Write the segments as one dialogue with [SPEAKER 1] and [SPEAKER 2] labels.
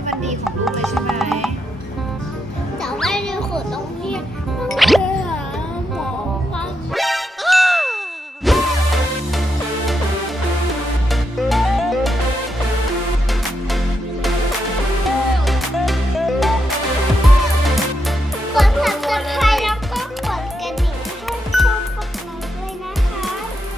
[SPEAKER 1] ฟันดีของลูกเลยใช่ไหม
[SPEAKER 2] แต่ไม่ได้ขูดตรงที่ต้องไปหาหมอฟันกด subscribe แล้วก็กดกระดิ่งให้ช่องพวกเราด้วยนะคะ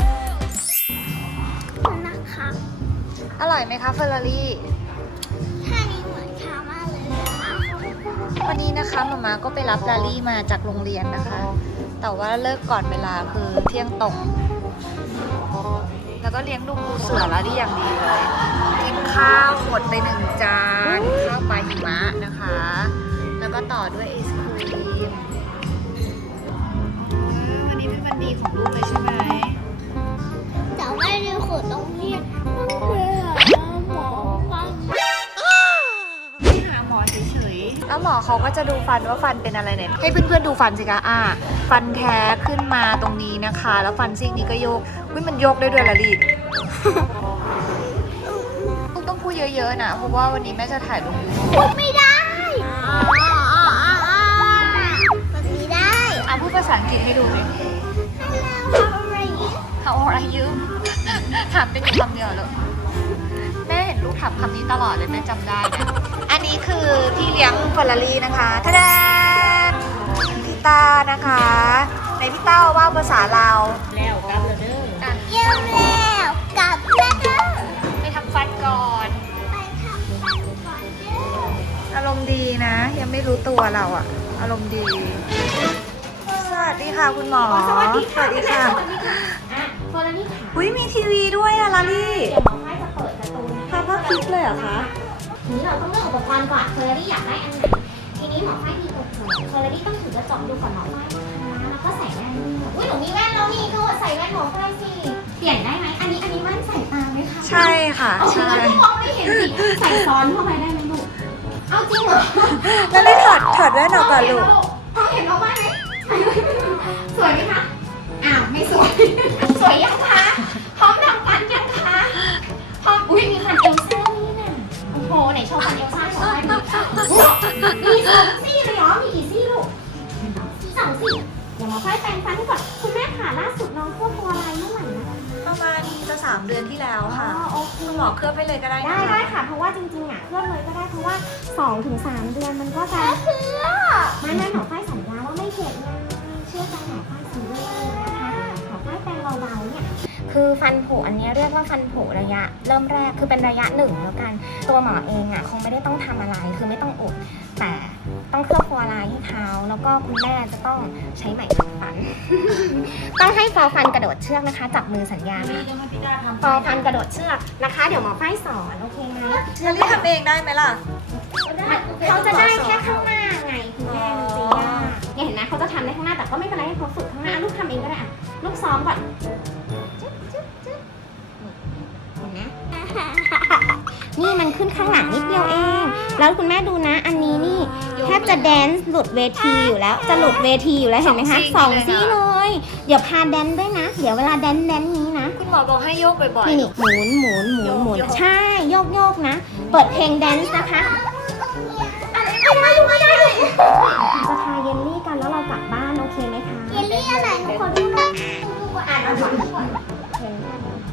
[SPEAKER 2] นะคะ
[SPEAKER 1] อร่อยไหมคะเฟอร์รารี่
[SPEAKER 2] ท่านี้เหมือนช้ามากเลยนะคะ
[SPEAKER 1] วันนี้นะคะมาม่าก็ไปรับลาลี่มาจากโรงเรียนนะคะ แต่ว่าเลิกก่อนเวลาคือเที่ยงตรงแล้วก็เลี้ยงดูปูเสือลาลี่อย่างดีเลยกินข้าวหมดไป1 จานข้าวปลาหิมะนะคะ แล้วก็ต่อด้วยไอศครีมวันนี้เป็นวันดีของลูกเลยใช่ไหม
[SPEAKER 2] แต่ไม่ได้ขูดตรงที่ต้องไปหาหมอฟัน
[SPEAKER 1] ไปหาหมอเฉยๆแล้วหมอเขาก็จะดูฟันว่าฟันเป็นอะไรเนี่ยให้เพื่อนๆดูฟันสิคะฟันแท้ขึ้นมาตรงนี้นะคะ แล้วฟันซีกนี้ก็โยกมันโยกได้ด้วยล่ะลี ต้องพูดเยอะๆนะเพราะว่าวันนี้แม่จะถ่ายลงยูทูบ
[SPEAKER 2] พูดไม่ได้แบบนี้ได้
[SPEAKER 1] พูดภาษาอังกฤษให้ดูหน่อย
[SPEAKER 2] Hello how are you
[SPEAKER 1] How are you ถามเป็นอยู่คำเดียวเลยแม่เห็นลูกถามคำนี้ตลอดเลยแม่จำได้นะอันนี้คือพี่เลี้ยงเฟอร์รารี่นะคะทะเดนพี่ต้านะคะในพี่ต้าว่าภาษาลาว
[SPEAKER 3] แล้วกลับแล้วเด้อ
[SPEAKER 2] เยี่ยมแล้วกลับแล้วเด้อ
[SPEAKER 1] ไปทำฟันก่อน
[SPEAKER 2] ไปทำฟันก่อนเด้อ
[SPEAKER 1] อารมณ์ดีนะ ยังไม่รู้ตัวเราอะอารมณ์ดี สวัสดีค่ะคุณหมอ
[SPEAKER 3] สวัสดีค่ะ
[SPEAKER 1] สวัสดีค่ะ
[SPEAKER 3] เฟอร์รารี่ค่ะ
[SPEAKER 1] อุ้ยมีทีวีด้วยอะลาลี่
[SPEAKER 3] เดี๋ยวหมอไฟจะเปิดการ์ตูน
[SPEAKER 1] พาภาพคลิปเลยเหรอคะ
[SPEAKER 3] ทีนี้เราต้องเลือกอุปกรณ์ก่อนเฟอร์รารี่อยากได้อันไหนทีนี้หมอไฟมีตัวเฟอร์รารี่ต้องถือกระจกดูก่อนหมอไฟนะคะแล้วก็ใส่แว่นอุ้ยหนูมีแว่นแล้วนี่ก็ใส่แว่นหมอไฟสิเปลี่ยนได้ไหมอันนี้แว่นใส่ตาไหมคะ
[SPEAKER 1] ใช่ค่ะ
[SPEAKER 3] อ๋อ
[SPEAKER 1] ใช่
[SPEAKER 3] แล้วที่มองไม่เห็นสิใส่ซ้อนเข้าไปได้ไหมลูกเอาจริงเหรอ
[SPEAKER 1] ลาลี่ถอดแว่นออกก่อนลูก
[SPEAKER 3] มองเห็นเราบ้างไหมสวยไหมคะอ้าวไม่สวยสวยยังคะพร้อมทำฟันยังคะพร้อมอุ้ยมีฟันเอลซ่านี่น่ะโอ้โหไหนโชว์ฟันเอลซ่าโชว์ให้ดูมี2 ซี่เลยเหรอมีกี่ซี่ลูก2 ซี่เดี๋ยวหมอค่อยแปรงฟันให้ก่อนคุณแม่ค่ะล่าสุดน้องเข้าตัวอะไรเมื่อไหร่นะคะ
[SPEAKER 1] ประมาณจะ3 เดือนที่แล้วค่ะ
[SPEAKER 3] โอเค
[SPEAKER 1] คุณหมอเคลือบให้เลยก็ได้นะ
[SPEAKER 3] ได้
[SPEAKER 1] คะ
[SPEAKER 3] ค่ะ เพราะว่าจริงๆอ่ะเคลื่อนเลยก็ได้เพราะว่า 2-3 เดือนมันก็จะไม่หมอฝ้ายสัญญาว่าไม่เจ็บนะเชื่อใจหมอฝ้ายซื้อเลยนะคะหมอฝ้ายแปรงเบาๆเนี่ยคือฟันผุอันนี้เรียกว่าฟันผุระยะเริ่มแรกคือเป็นระยะ1แล้วกันตัวหมอเองอ่ะคงไม่ได้ต้องทำอะไรคือไม่ต้องอุดแต่ต้องเคลือบฟอร์ไลน์ให้เขาแล้วก็คุณแม่จะต้องใช้ไหมขัดฟัน ต้องให้ฟอร์ฟันกระโดดเชือกนะคะจับมือสัญญาค่ะฟอร์ฟันกระโดดเชือกนะคะ เดี๋ยวหมอฝ้ายสอนโอเคไหม
[SPEAKER 1] ลาลี่ทำเองได้ไหมล่ะ
[SPEAKER 3] เขาจะได้แค่ข้างหน้าไงคุณแม่มันจะยากเนี่ยเห็นไหมเขาจะทำได้ข้างหน้าแต่ก็ไม่เป็นไรให้เขาฝึกข้างหน้าลูกทำเองก็ได้อะลูกซ้อมก่อนจึ๊บจึ๊บจึ๊บเห็นไหมนี่มันขึ้นข้างหลังนิดเดียวเอง แล้วคุณแม่ดูนะ อันนี้นี่แทบจะแดนซ์หลุดเวทีอยู่แล้วจะหลุดเวทีอยู่แล้วเห็นไหมคะ2 ซี่เลย เดี๋ยวพาแดนซ์ด้วยนะ เดี๋ยวเวลาแดนซ์นี้นะ
[SPEAKER 1] คุณหมอบอกให้โยกบ่อย
[SPEAKER 3] นี่หมุนใช่โยกนะ เปิดเพลงแดนซ์นะคะไม่ได้จะทาเยลลี่กันแล้วเรากลับบ้านโอเคไหมคะ
[SPEAKER 2] เยลลี่อะไรหนูขอดูหน่อย
[SPEAKER 3] อ่านก่อนเห็น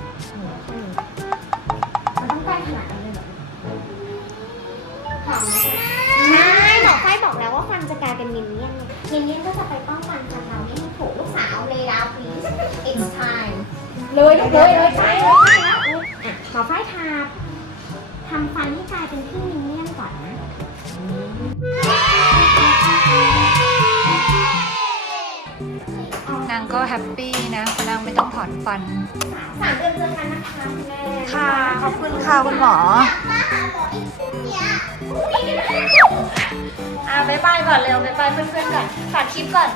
[SPEAKER 3] มันต้องใกล้ขนาดนั้นเลยเหรอหอมไหมใช่หมอฝ้ายบอกแล้วว่าฟันจะกลายเป็นมินเนี่ยนมินเนี่ยนก็จะไปป้องกันฟันเราไม่ให้ผุลูกสาวเลยดาว please it's time เลยใช่แล้วหมอฝ้ายทำฟันให้กลายเป็นพี่มินเนี่ยนก่อนนะ
[SPEAKER 1] ๆนางก็แฮปปี้นะนางไม่ต้องถอนฟัน
[SPEAKER 3] 3 เดือนเจอกันนะคะคุณแม่
[SPEAKER 1] ค่ะ ขอบคุณค่ะคุณหมอ
[SPEAKER 2] มาหาหมออีกพรุ่งนี้
[SPEAKER 1] บ๊ายบายก่อนเร็วบ๊ายบายเพื่อนๆก่อนฝากคลิปก่อน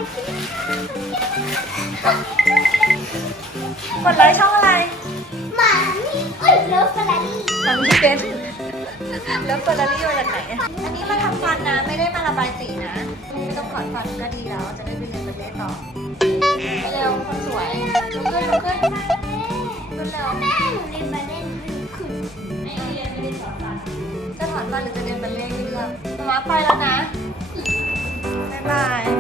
[SPEAKER 1] กดไลค์ช่องอะไร
[SPEAKER 2] หมานี่เลิฟเฟอร์รารี่
[SPEAKER 1] น้องพี่เบนแล้วเฟอร์รารี่มาจากไหนอันนี้มาทำฟันนะ ไม่ได้มาระบายสีนะ ไม่ต้องถอนฟันก็ดีแล้ว จะได้ไปเรียนประเทศต่อไปเร็วคนสวยลุกขึ้นเร็ว
[SPEAKER 2] แม่หนูเล่นมาเล่นขึ้น
[SPEAKER 1] จะถอนฟันหรือจะเรียนบัลเล่ต์ไม่เลือกมาไปแล้วนะ บ๊ายบาย